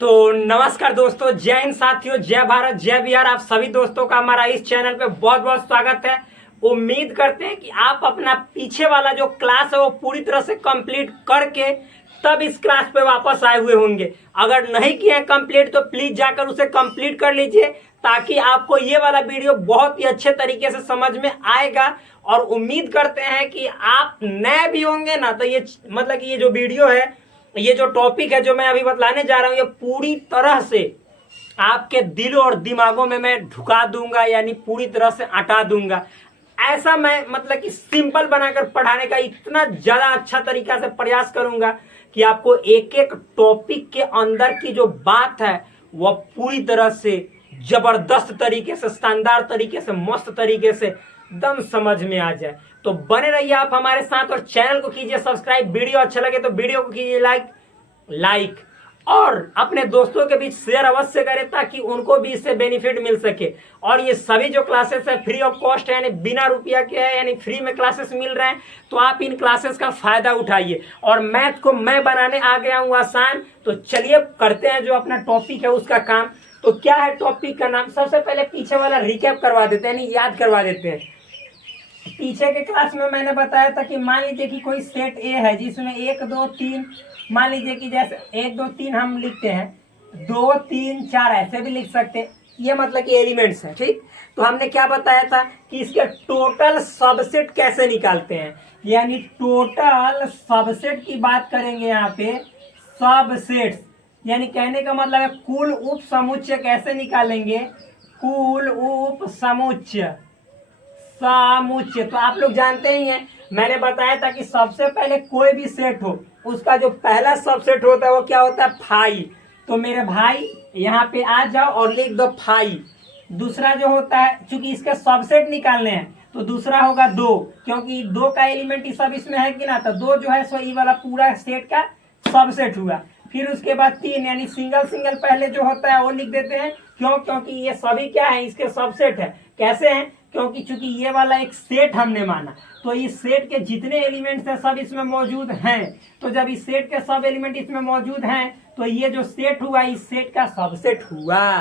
तो नमस्कार दोस्तों, जय हिंद साथियों, जय भारत, जय बिहार। आप सभी दोस्तों का हमारा इस चैनल पे बहुत बहुत स्वागत है। उम्मीद करते हैं कि आप अपना पीछे वाला जो क्लास है वो पूरी तरह से कंप्लीट करके तब इस क्लास पे वापस आए हुए होंगे। अगर नहीं किए हैं कंप्लीट तो प्लीज जाकर उसे कंप्लीट कर लीजिए, ताकि आपको ये वाला वीडियो बहुत ही अच्छे तरीके से समझ में आएगा। और उम्मीद करते हैं कि आप नए भी होंगे ना, तो ये मतलब कि ये जो वीडियो है, ये जो टॉपिक है जो मैं अभी बतलाने जा रहा हूँ, ये पूरी तरह से आपके दिलों और दिमागों में मैं ढुका दूंगा, यानी पूरी तरह से अटा दूंगा। ऐसा मैं मतलब कि सिंपल बनाकर पढ़ाने का इतना ज्यादा अच्छा तरीका से प्रयास करूंगा कि आपको एक एक टॉपिक के अंदर की जो बात है वह पूरी तरह से जबरदस्त तरीके से, शानदार तरीके से, मस्त तरीके से एकदम समझ में आ जाए। तो बने रहिए आप हमारे साथ और चैनल को कीजिए सब्सक्राइब। वीडियो अच्छा लगे तो वीडियो को कीजिए लाइक और अपने दोस्तों के बीच शेयर अवश्य करें, ताकि उनको भी इससे बेनिफिट मिल सके। और ये सभी जो क्लासेस है फ्री ऑफ कॉस्ट है, यानी बिना रुपया के है, यानी फ्री में क्लासेस मिल रहे हैं। तो आप इन क्लासेस का फायदा उठाइए। और मैथ को मैं बनाने आ गया हूँ आसान। तो चलिए करते हैं जो अपना टॉपिक है उसका काम। तो क्या है टॉपिक का नाम, सबसे पहले पीछे वाला रिकैप करवा देते हैं, यानी याद करवा देते हैं। पीछे के क्लास में मैंने बताया था कि मान लीजिए कि कोई सेट ए है जिसमें 1 2 3, मान लीजिए कि जैसे 1 2 3 हम लिखते हैं, 2 3 4 ऐसे भी लिख सकते हैं। ये मतलब कि एलिमेंट्स हैं, ठीक। तो हमने क्या बताया था कि इसके टोटल सबसेट कैसे निकालते हैं, यानी टोटल सबसेट की बात करेंगे यहाँ पे। सबसेट्स यानी कहने का मतलब है कुल उप समुच्चय कैसे निकालेंगे, कुल उप समुच्चय। तो आप लोग जानते ही हैं, मैंने बताया था कि सबसे पहले कोई भी सेट हो उसका जो पहला सबसेट होता है वो क्या होता है, फाइव। तो मेरे भाई यहाँ पे आ जाओ और लिख दो फाइव। दूसरा जो होता है, चूंकि इसके सबसेट निकालने हैं तो दूसरा होगा दो, क्योंकि दो का एलिमेंट सब इसमें है कि ना, तो दो जो है सो ये वाला पूरा सेट का सबसेट हुआ। फिर उसके बाद तीन, यानी सिंगल सिंगल पहले जो होता है वो लिख देते हैं। क्यों? क्योंकि ये सभी क्या है, इसके सबसेट है। कैसे हैं? क्योंकि चूंकि ये वाला एक सेट हमने माना, तो इस सेट के जितने एलिमेंट्स हैं सब इसमें मौजूद हैं। तो जब इस सेट के सब एलिमेंट इसमें मौजूद हैं तो ये जो सेट हुआ इस सेट का सबसेट हुआ।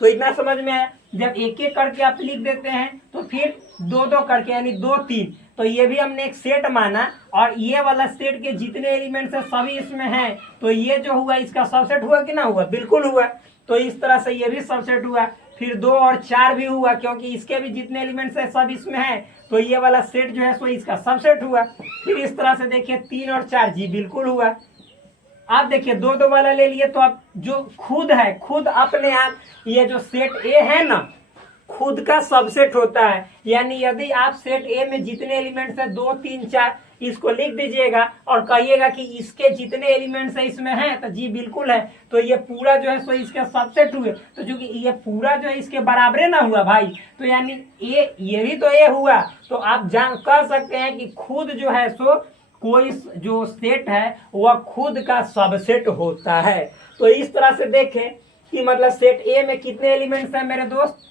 तो इतना समझ में है। जब एक एक करके आप लिख देते हैं तो फिर दो दो करके, यानी 2 3, तो ये भी हमने एक सेट माना और ये वाला सेट के जितने एलिमेंट्स है सभी इसमें हैं। तो ये जो हुआ इसका सबसेट हुआ कि ना हुआ, बिल्कुल हुआ। तो इस तरह से ये भी सबसेट हुआ। फिर 2 और 4 भी हुआ, क्योंकि इसके भी जितने एलिमेंट्स है सब इसमें है। तो ये वाला सेट जो है सो इसका सबसेट हुआ। फिर इस तरह से देखिए 3 और 4 जी बिल्कुल हुआ। आप देखिए 2 2 वाला ले लिए, तो आप जो खुद है, खुद अपने आप ये जो सेट ए है ना, खुद का सबसेट होता है। यानी यदि आप सेट ए में जितने एलिमेंट्स है 2 3 4 इसको लिख दीजिएगा और कहिएगा कि इसके जितने एलिमेंट्स है इसमें हैं, तो जी बिल्कुल है। तो ये पूरा जो है सो इसके सबसेट हुए। तो चूंकि ये पूरा जो है इसके बराबरे ना हुआ भाई, तो यानी ये भी तो ए हुआ। तो आप जान कह सकते हैं कि खुद जो है सो कोई जो सेट है वह खुद का सबसेट होता है। तो इस तरह से देखें कि मतलब सेट ए में कितने एलिमेंट्स हैं मेरे दोस्त,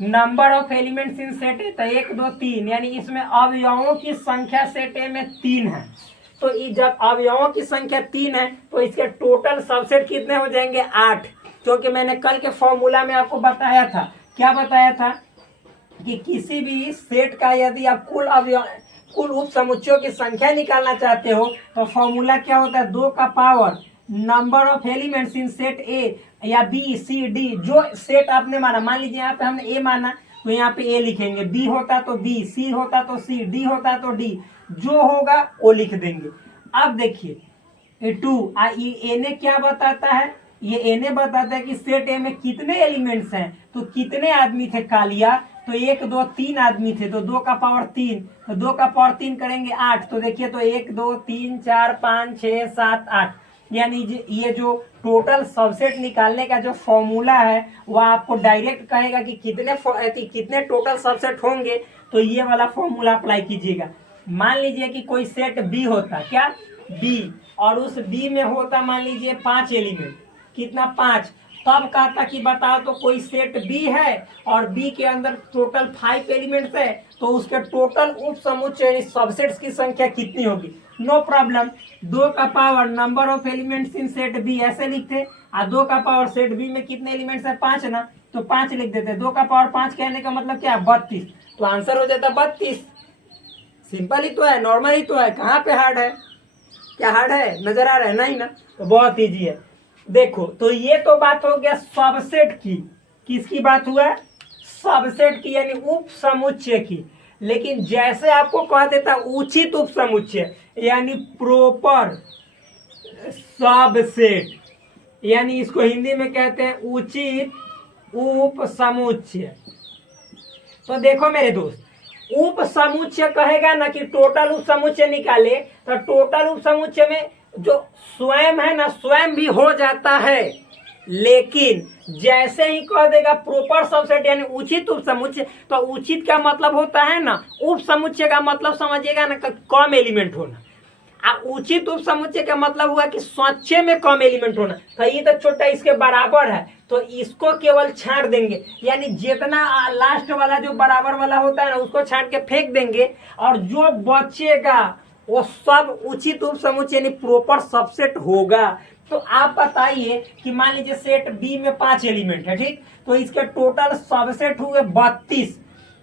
number of elements in set ए, तो 1 2 3, यानी इसमें अवयवों की संख्या सेट ए में 3 है। तो जब अवयवों की संख्या 3 है तो इसके टोटल सबसेट कितने हो जाएंगे, 8। क्योंकि मैंने कल के फॉर्मूला में आपको बताया था, क्या बताया था कि किसी भी सेट का यदि आप कुल उप समुच्चयों की संख्या निकालना चाहते हो तो फॉर्मूला क्या होता है, 2 का power number of elements in set ए या बी सी डी। जो सेट आपने माना, मान लीजिए यहाँ पे हमने ए माना तो यहाँ पे ए लिखेंगे, बी होता तो बी, सी होता तो सी, डी होता तो डी, जो होगा वो लिख देंगे। अब देखिए 2 ए ने क्या बताता है, ये ए ने बताता है कि सेट ए में कितने एलिमेंट्स हैं। तो कितने आदमी थे कालिया, तो 1 2 3 आदमी थे, तो 2 का पावर 3, तो 2 का पावर 3 करेंगे 8। तो देखिए तो 1 2 3 4 5 6 7 8, यानी ये जो टोटल सबसेट निकालने का जो फॉर्मूला है वह आपको डायरेक्ट कहेगा कि कितने टोटल सबसेट होंगे। तो ये वाला फॉर्मूला अप्लाई कीजिएगा। मान लीजिए कि कोई सेट बी होता, क्या बी, और उस बी में होता मान लीजिए 5 एलिमेंट, कितना 5। तब कहता कि बताओ तो कोई सेट बी है और बी के अंदर टोटल 5 एलिमेंट्स है, तो उसके टोटल उप समुच्चय यानी सबसेट्स की संख्या कितनी होगी। नो प्रॉब्लम, 2 का power number of elements in set B ऐसे लिखते, और 2 का पावर सेट बी में कितने एलिमेंट्स है 5 ना, तो 5 लिख देते। 2 का पावर 5 कहने का मतलब क्या है 32, तो आंसर हो जाता 32। सिंपल ही तो है, नॉर्मल ही तो है, कहाँ पे हार्ड है, क्या हार्ड है, नजर आ रहा है नहीं ना, तो बहुत इजी है। देखो तो ये तो बात हो गया सबसेट की, किसकी बात हुआ है, सबसेट की यानी उप समुच्चय की। लेकिन जैसे आपको कह देता उचित उप समुच्चय यानी प्रॉपर सबसेट, यानी इसको हिंदी में कहते हैं उचित उप समुच्चय। तो देखो मेरे दोस्त, उप समुच्चय कहेगा ना कि टोटल उप समुच्चय निकाले, तो टोटल उप समुच्चय में जो स्वयं है ना स्वयं भी हो जाता है, लेकिन जैसे ही कह देगा प्रॉपर सबसेट यानी उचित उप समुच्चय, तो उचित का मतलब होता है ना, उप समुच्चय का मतलब समझिएगा ना कम एलिमेंट होना, उचित उप समुच्चय का मतलब हुआ कि सच्चे में कम एलिमेंट होना। तो ये तो छोटा इसके बराबर है, तो इसको केवल छांट देंगे, यानी जितना लास्ट वाला जो बराबर वाला होता है ना उसको छांट के फेंक देंगे, और जो बचेगा वो सब उचित उप समुच्चय यानी प्रॉपर सबसेट होगा। तो आप बताइए कि मान लीजिए सेट बी में 5 एलिमेंट है, ठीक, तो इसके टोटल सबसेट हुए 32,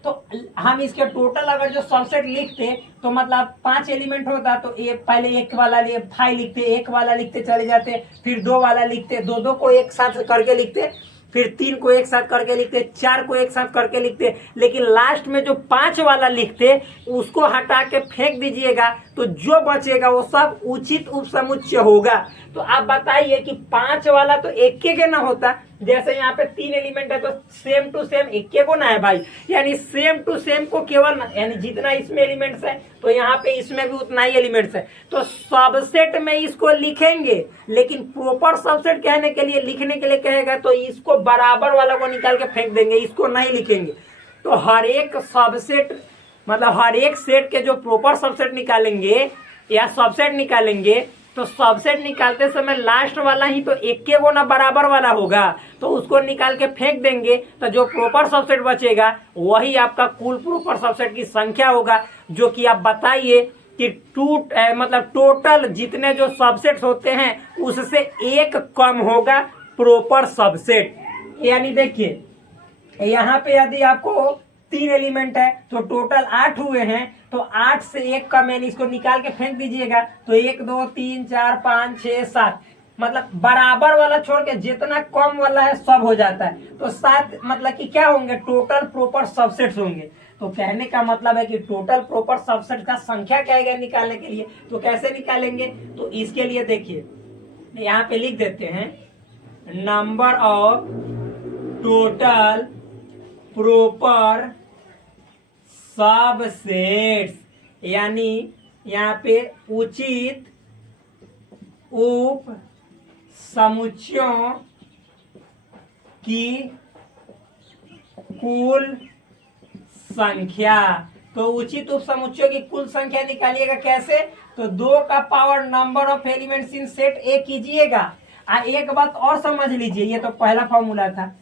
तो हम इसके टोटल अगर जो सबसेट लिखते तो मतलब 5 एलिमेंट होता, तो पहले एक वाला लिए 5 लिखते, एक वाला लिखते चले जाते, फिर 2 वाला लिखते, 2 को एक साथ करके लिखते, फिर 3 को एक साथ करके लिखते, 4 को एक साथ करके लिखते, लेकिन लास्ट में जो 5 वाला लिखते उसको हटा के फेंक दीजिएगा, तो जो बचेगा वो सब उचित उप समुच्चय होगा। तो आप बताइए कि 5 वाला तो एक के ना होता, जैसे यहाँ पे 3 एलिमेंट है तो सेम टू सेम एक को ना है भाई, यानी सेम टू सेम को केवल यानी जितना इसमें एलिमेंट्स है तो यहाँ पे इसमें भी उतना ही एलिमेंट्स है, तो सबसेट में इसको लिखेंगे, लेकिन प्रॉपर सबसेट कहने के लिए लिखने के लिए कहेगा तो इसको बराबर वाला को निकाल के फेंक देंगे, इसको नहीं लिखेंगे। तो हर एक सबसेट मतलब हर एक सेट के जो प्रॉपर सबसेट निकालेंगे या सबसेट निकालेंगे, तो सबसेट निकालते समय लास्ट वाला ही तो एक के वो ना बराबर वाला होगा, तो उसको निकाल के फेंक देंगे, तो जो प्रॉपर सबसेट बचेगा वही आपका कुल प्रॉपर सबसेट की संख्या होगा, जो कि आप बताइए कि मतलब टोटल जितने जो सबसेट्स होते हैं उससे एक कम होगा प्रॉपर सबसेट। यानी देखिए यहाँ पे यदि आपको 3 एलिमेंट है तो टोटल 8 हुए हैं, तो 8 से एक कम यानी इसको निकाल के फेंक दीजिएगा, तो 1 2 3 4 5 6 7 मतलब बराबर वाला छोड़ के जितना कम वाला है सब हो जाता है, तो 7 मतलब कि क्या होंगे टोटल प्रॉपर सबसेट्स होंगे। तो कहने का मतलब है कि टोटल प्रॉपर सबसेट का संख्या क्या है निकालने के लिए, तो कैसे निकालेंगे, तो इसके लिए देखिए यहाँ पे लिख देते हैं number of total proper subsets, यानी यहाँ पे उचित उप समुच्चयों की कुल संख्या। तो उचित उप समुच्चयों की कुल संख्या निकालिएगा कैसे, तो 2 का power number of elements in set ए कीजिएगा। एक बात और समझ लीजिए, ये तो पहला फॉर्मूला था,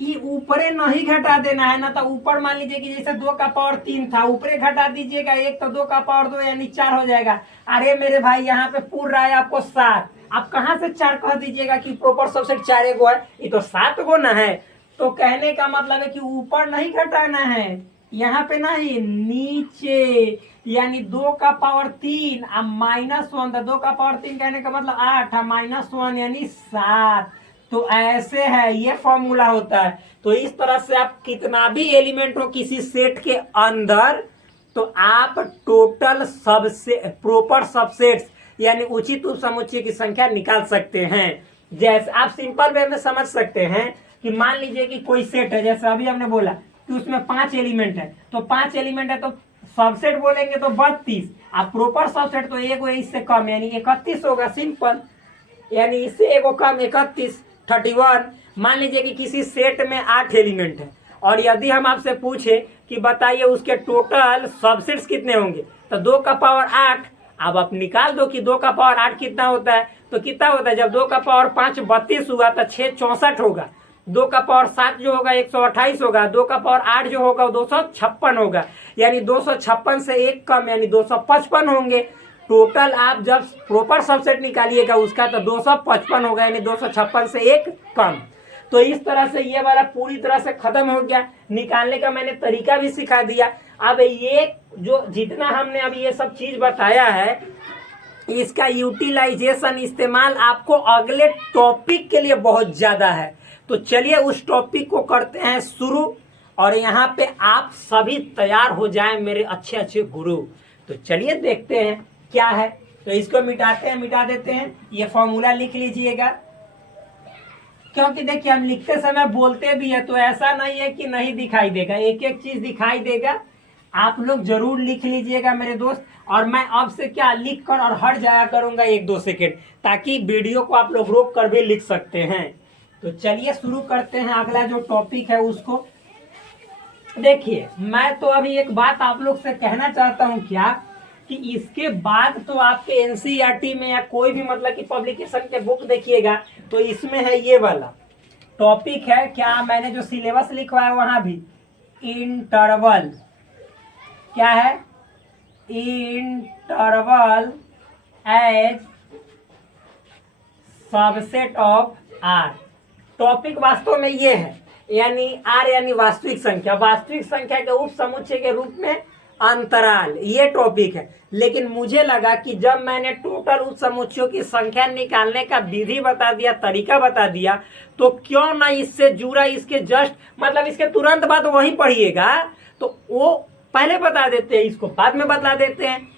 ये ऊपरे नहीं घटा देना है ना, तो ऊपर मान लीजिए कि जैसे 2 का पावर 3 था, ऊपरे घटा दीजिएगा 1, तो 2 का पावर 2 यानी 4 हो जाएगा। अरे मेरे भाई यहाँ पे पूर रहा है आपको 7, आप कहाँ से 4 कह दीजिएगा कि प्रॉपर सबसेट 4 गो है, ये तो 7 गो ना है। तो कहने का मतलब है कि ऊपर नहीं घटाना है, यहाँ पे नहीं नीचे, यानी 2 का पावर 3 अब -1 था, 2 का पावर 3 कहने का मतलब 8 -1 यानी 7। तो ऐसे है, ये फॉर्मूला होता है। तो इस तरह से आप कितना भी एलिमेंट हो किसी सेट के अंदर, तो आप टोटल सबसे प्रॉपर सबसेट्स यानी उचित उप समुच्चय की संख्या निकाल सकते हैं। जैसे आप सिंपल वे में समझ सकते हैं कि मान लीजिए कि कोई सेट है, जैसे अभी हमने बोला कि उसमें 5 एलिमेंट है, तो 5 एलिमेंट है तो सबसेट बोलेंगे तो 32, आप प्रॉपर सबसेट तो एक इससे कम यानी 31 होगा, सिंपल, यानी इससे एगो कम 31 31। मान लीजिए कि किसी सेट में 8 एलिमेंट है, और यदि हम आपसे पूछे कि बताइए उसके टोटल सबसेट्स कितने होंगे, तो 2 का पावर 8 अब आप निकाल दो कि 2 का पावर 8 कितना होता है, तो कितना होता है, जब 2 का पावर 5 32 हुआ तो 6 64 होगा, 2 का पावर 7 जो होगा 128 होगा, 2 का पावर 8 जो होगा 256 होगा, यानी 256 से एक कम यानी 255 होंगे। टोटल आप जब प्रॉपर सबसेट निकालिएगा उसका तो 255 होगा, यानी 256 से एक कम। तो इस तरह से ये वाला पूरी तरह से खत्म हो गया। निकालने का मैंने तरीका भी सिखा दिया। अब ये जो जितना हमने अभी ये सब चीज बताया है, इसका यूटिलाइजेशन इस्तेमाल आपको अगले टॉपिक के लिए बहुत ज्यादा है। तो चलिए उस टॉपिक को करते हैं शुरू, और यहाँ पे आप सभी तैयार हो जाएं मेरे अच्छे अच्छे गुरु। तो चलिए देखते हैं क्या है। तो इसको मिटाते हैं, मिटा देते हैं। ये फॉर्मूला लिख लीजिएगा, क्योंकि देखिए हम लिखते समय बोलते भी है तो ऐसा नहीं है कि नहीं दिखाई देगा, एक एक चीज दिखाई देगा। आप लोग जरूर लिख लीजिएगा मेरे दोस्त। और मैं अब से क्या लिख कर और हट जाया करूंगा 1-2 सेकेंड, ताकि वीडियो को आप लोग रोक कर भी लिख सकते हैं। तो चलिए शुरू करते हैं अगला जो टॉपिक है उसको। देखिए मैं तो अभी एक बात आप लोग से कहना चाहता हूँ क्या, कि इसके बाद तो आपके एनसीईआरटी में या कोई भी मतलब कि पब्लिकेशन के बुक देखिएगा तो इसमें है ये वाला टॉपिक है क्या, मैंने जो सिलेबस लिखवाया वहां भी इंटरवल, क्या है, interval as subset of R. Topic वास्तव में ये है, यानी आर यानी वास्तविक संख्या, वास्तविक संख्या के उप समुच्चय के रूप में अंतराल, ये टॉपिक है। लेकिन मुझे लगा कि जब मैंने टोटल उप समुच्चयों की संख्या निकालने का विधि बता दिया, तरीका बता दिया, तो क्यों ना इससे जुड़ा इसके जस्ट मतलब इसके तुरंत बाद वही पढ़िएगा, तो वो पहले बता देते हैं, इसको बाद में बता देते हैं।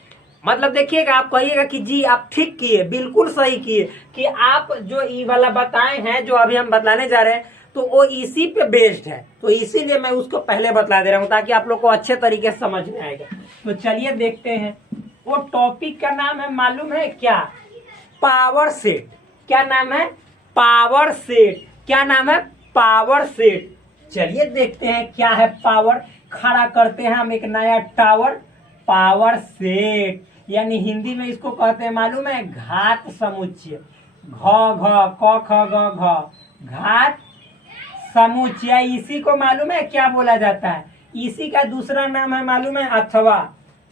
मतलब देखिएगा, आप कहिएगा कि जी आप ठीक किए, बिल्कुल सही किए, कि आप जो ये वाला बताए हैं जो अभी हम बतलाने जा रहे हैं तो वो इसी पे बेस्ड है, तो इसीलिए मैं उसको पहले बतला दे रहा हूँ ताकि आप लोग को अच्छे तरीके से समझ में आएगा। तो चलिए देखते हैं। वो टॉपिक का नाम है, मालूम है क्या, पावर सेट। क्या नाम है, पावर सेट। क्या नाम है, पावर सेट। चलिए देखते हैं क्या है पावर। खड़ा करते हैं हम एक नया टावर, पावर सेट, यानी हिंदी में इसको कहते हैं मालूम है, घात समुच्चय। घ घ क ख ग घ, घात समुच्चय। इसी को मालूम है क्या बोला जाता है, इसी का दूसरा नाम है मालूम है, अथवा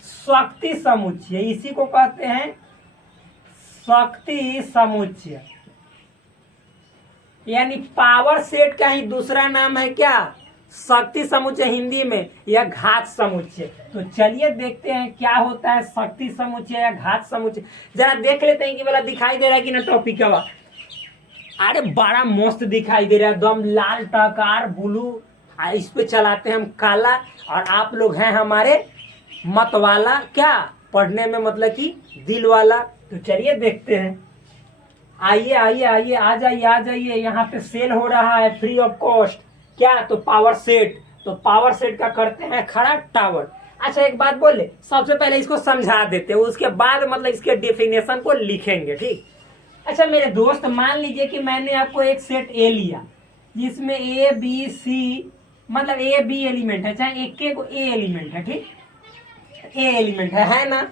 शक्ति समुच्चय। इसी को कहते हैं शक्ति समुच्चय, यानी पावर सेट का ही दूसरा नाम है क्या, शक्ति समुच्चय हिंदी में, या घात समुच्चय। तो चलिए देखते हैं क्या होता है शक्ति समुच्चय या घात समुच्चय। जरा देख लेते हैं कि वाला दिखाई दे रहा है कि ना टॉपिक का। अरे बड़ा मस्त दिखाई दे रहा है, एकदम लाल टकार ब्लू। इस पे चलाते हैं हम काला, और आप लोग हैं हमारे मत वाला, क्या पढ़ने में मतलब कि दिल वाला। तो चलिए देखते हैं। आइए आइए आइए, आ जाइए आ जाइए, यहाँ पे सेल हो रहा है फ्री ऑफ कॉस्ट। क्या, तो पावर सेट। तो पावर सेट का करते हैं खड़ा टावर। अच्छा एक बात बोले, सबसे पहले इसको समझा देते हैं, उसके बाद मतलब इसके डेफिनेशन को लिखेंगे, ठीक। अच्छा मेरे दोस्त, मान लीजिए कि मैंने आपको एक सेट ए लिया जिसमें ए बी सी मतलब ए बी एलिमेंट है, चाहे एक को ए एलिमेंट है, ठीक, ए एलिमेंट है ना,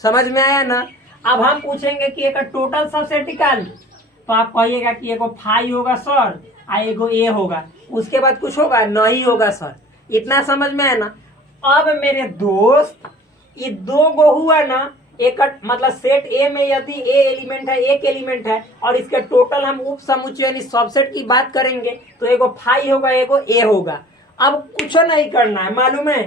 समझ में आया ना। अब हम पूछेंगे कि एक टोटल सबसेट निकाल, तो आप कहिएगा कि एगो फाई होगा सर, आ एगो ए होगा, उसके बाद कुछ होगा नहीं होगा सर, इतना समझ में आया ना। अब मेरे दोस्त ये 2 गो हुआ ना, एक मतलब सेट ए में यदि ए एलिमेंट है, एक एलिमेंट है, और इसके टोटल हम उप समुच्चय यानी सबसेट की बात करेंगे तो एगो फाई होगा एगो ए होगा। अब कुछ नहीं करना है, मालूम है,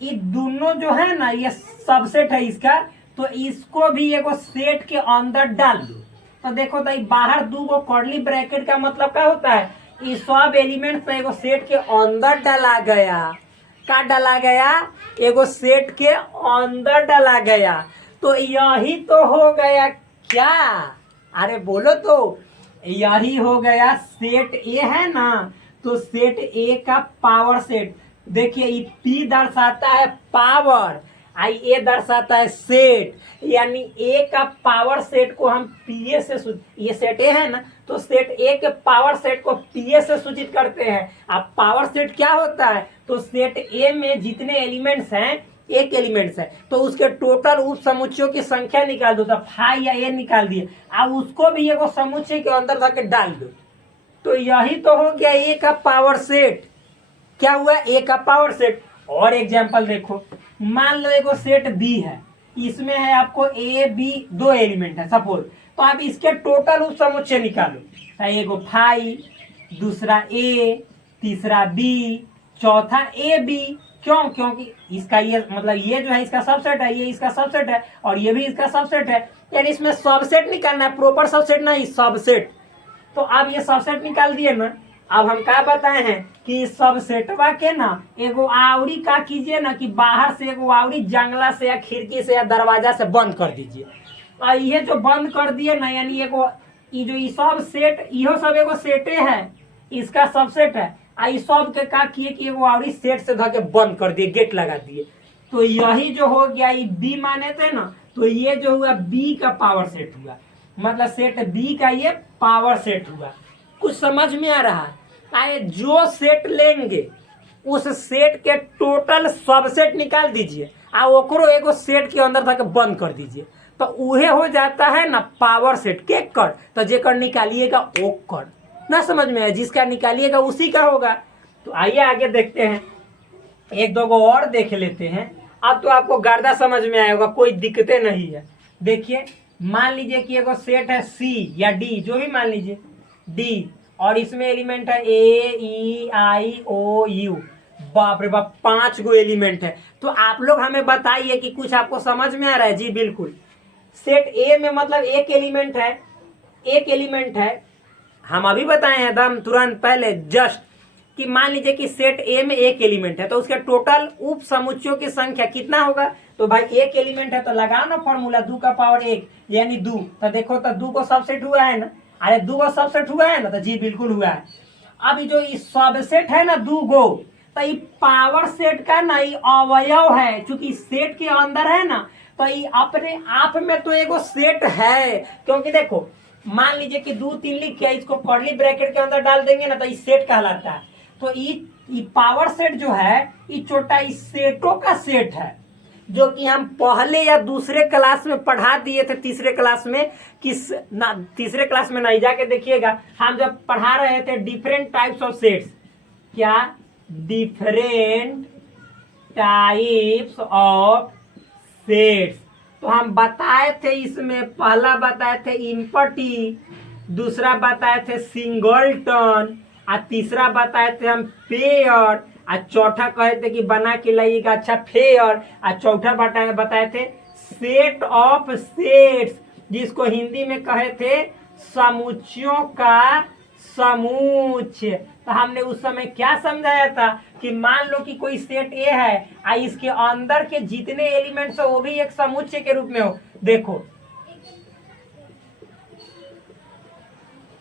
ये दोनों जो है ना ये सबसेट है इसका, तो इसको भी एगो सेट के अंदर डाल दो। तो देखो तो बाहर 2 गो कर्ली ब्रैकेट का मतलब क्या होता है, ये सब एलिमेंट तो एगो सेट के अंदर डाला गया। क्या डाला गया, एगो सेट के अंदर डाला गया। तो यही तो हो गया क्या, अरे बोलो, तो यही हो गया सेट ए है ना, तो सेट ए का पावर सेट। देखिए ये पी दर्शाता है पावर, आई ए दर्शाता है सेट, यानी ए का पावर सेट को हम पीए से, ये सेट ए है ना, तो सेट ए के पावर सेट को पीए से सूचित करते हैं। अब पावर सेट क्या होता है, तो सेट ए में जितने एलिमेंट्स हैं एक एलिमेंट्स है तो उसके टोटल उप समुच्चयों की संख्या निकाल दो, तो फाई या ए निकाल दिए, अब उसको भी एगो समुच्चय के अंदर जाके डाल दो। तो यही तो हो गया ए का पावर सेट। क्या हुआ? ए का पावर सेट। और एग्जाम्पल देखो, मान लो एगो सेट बी है, इसमें है आपको ए बी दो एलिमेंट है सपोज, तो आप इसके टोटल उप समुच्चय निकालो। एगो फाई, दूसरा ए, तीसरा बी, चौथा ए बी। क्यों? क्योंकि इसका ये मतलब ये जो है इसका सबसेट है, ये इसका सबसेट है और ये भी इसका सबसेट है, यानी इसमें सबसेट निकालना है, प्रॉपर सबसेट नहीं सबसेट। तो अब ये सबसेट निकाल दिए ना, अब हम क्या बताए हैं कि सबसेटवा के ना एगो आवरी का कीजिए ना कि बाहर से एगो आवरी जंगला से या खिड़की से या दरवाजा से बंद कर दीजिए। और ये जो बंद कर दिए ना, यानी एगो ये जो सब सेट इहो सब एगो सेटे है, इसका सबसेट है। आई सब के का किए कि एगो आवरी सेट से धके बंद कर दिए, गेट लगा दिए। तो यही जो हो गया ये बी माने थे ना, तो ये जो हुआ बी का पावर सेट हुआ, मतलब सेट बी का ये पावर सेट हुआ। कुछ समझ में आ रहा है? आए जो सेट लेंगे उस सेट के टोटल सबसेट निकाल दीजिए आ ओकरो एगो सेट के अंदर तक बंद कर दीजिए, तो उहे हो जाता है ना पावर सेट। के कर तो जेकर निकालिएगा ओ कर, ना समझ में है? जिसका निकालिएगा उसी का होगा। तो आइए आगे देखते हैं, एक दो गो और देख लेते हैं। अब तो आपको गर्दा समझ में आएगा, कोई दिक्कतें नहीं है। देखिए, मान लीजिए कि एगो सेट है सी या डी, जो भी मान लीजिए डी, और इसमें एलिमेंट है ए ई आई ओ यू। बाप रे बाप, 5 गो एलिमेंट है। तो आप लोग हमें बताइए कि कुछ आपको समझ में आ रहा है? जी बिल्कुल। सेट ए में मतलब एक एलिमेंट है, एक एलिमेंट है। हम अभी बताए हैं एकदम तुरंत पहले जस्ट कि मान लीजिए कि सेट ए में एक एलिमेंट है, तो उसके टोटल उप समुच्चयों की संख्या कितना होगा? तो भाई एक एलिमेंट है तो लगाओ ना फॉर्मूला 2 का पावर 1 यानी 2। तो देखो तो 2 को सबसेट हुआ है ना, अरे 2 को सबसेट हुआ है ना, तो जी बिल्कुल हुआ है। अब जो इस सबसेट है ना 2 गो, तो ये पावर सेट का ना ये अवयव है, चूंकि सेट के अंदर है ना, तो ये अपने आप में तो एगो सेट है। क्योंकि देखो मान लीजिए कि 2 3 लिख के इसको कर्ली ब्रैकेट के अंदर डाल देंगे ना, तो ये सेट कहलाता है। तो ये पावर सेट जो है ये छोटा इस सेटों का सेट है, जो कि हम पहले या दूसरे क्लास में पढ़ा दिए थे, तीसरे क्लास में तीसरे क्लास में नहीं, जाके देखिएगा। हम जब पढ़ा रहे थे डिफरेंट टाइप्स ऑफ सेट्स, क्या डिफरेंट टाइप्स ऑफ सेट्स, तो हम बताए थे इसमें पहला बताए थे इम्पटी, दूसरा बताए थे सिंगलटन, और तीसरा बताए थे हम पेयर, और चौथा कहे थे कि बना के लाइएगा अच्छा फेयर, और चौथा बताए थे सेट ऑफ सेट्स, जिसको हिंदी में कहे थे समुच्चयों का समुच्चय। तो हमने उस समय क्या समझाया था कि मान लो कि कोई सेट ए है और इसके अंदर के जितने एलिमेंट्स हो वो भी एक समुच्चय के रूप में हो। देखो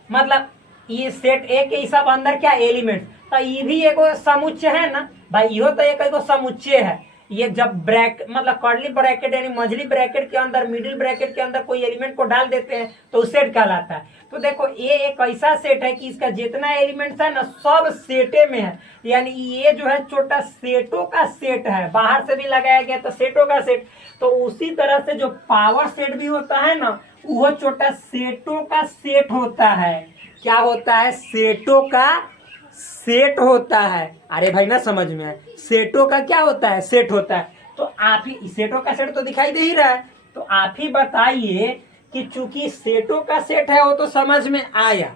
मतलब ये सेट ए के सब अंदर क्या एलिमेंट, तो ये भी एक समुच्चय है ना भाई, यो तो एक समुच्चय है। ये जब ब्रैकेट मतलब कर्ली ब्रैकेट यानी मझली ब्रैकेट के अंदर मिडिल ब्रैकेट के अंदर कोई एलिमेंट को डाल देते हैं तो सेट कहलाता है। तो देखो ये एक ऐसा सेट है कि इसका जितना एलिमेंट्स है ना सब सेटे में है, यानी ये जो है छोटा सेटों का सेट है, बाहर से भी लगाया गया तो सेटों का सेट। तो उसी तरह से जो पावर सेट भी होता है ना वो छोटा सेटों का सेट होता है। क्या होता है? सेटों का सेट होता है। अरे भाई ना समझ में आए, सेटों का क्या होता है? सेट होता है। तो आप ही सेटों का सेट तो दिखाई दे ही रहा है, तो आप ही बताइए कि चूंकि सेटों का सेट है वो तो समझ में आया,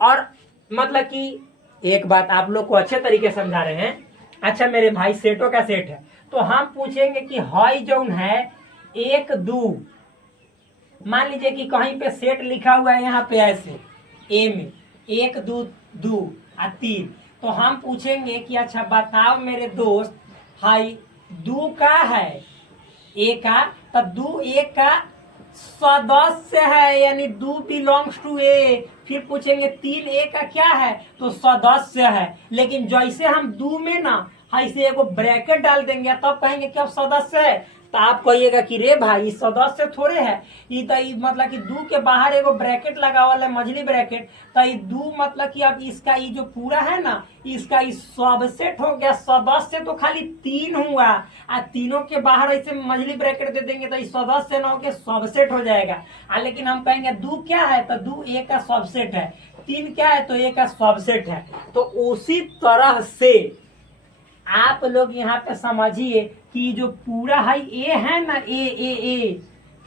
और मतलब कि एक बात आप लोग को अच्छे तरीके से समझा रहे हैं। अच्छा मेरे भाई सेटों का सेट है तो हम पूछेंगे कि हाई जोन है 1 2, मान लीजिए कि कहीं पे सेट लिखा हुआ है यहाँ पे ऐसे ए में 1 2 2 और 3, तो हम पूछेंगे कि अच्छा बताओ मेरे दोस्त हाई 2 का है ए का, तो 2 ए का सदस्य है यानी 2 बिलोंग्स टू ए। फिर पूछेंगे 3 ए का क्या है, तो सदस्य है। लेकिन जैसे हम 2 में ना ऐसे एगो ब्रैकेट डाल देंगे तब कहेंगे कि अब सदस्य है, तो आप कहिएगा कि रे भाई सदस्य थोड़े है, ई तो मतलब कि दू के बाहर एगो ब्रैकेट लगावल है, मझली ब्रैकेट, तो ई दू मतलब कि अब इसका ई जो पूरा है ना, इसका ई सबसेट हो गया। सदस्य तो खाली 3 हुआ, आ तीनों के बाहर ऐसे मझली ब्रैकेट दे देंगे तो ई सदस्य ना होके सबसेट हो जाएगा। लेकिन हम कहेंगे दू क्या है, तो दू ए का सबसेट है, 3 क्या है, तो ए का सबसेट है। तो उसी तरह से आप लोग यहाँ पे समझिए कि जो पूरा है ए है ना, ए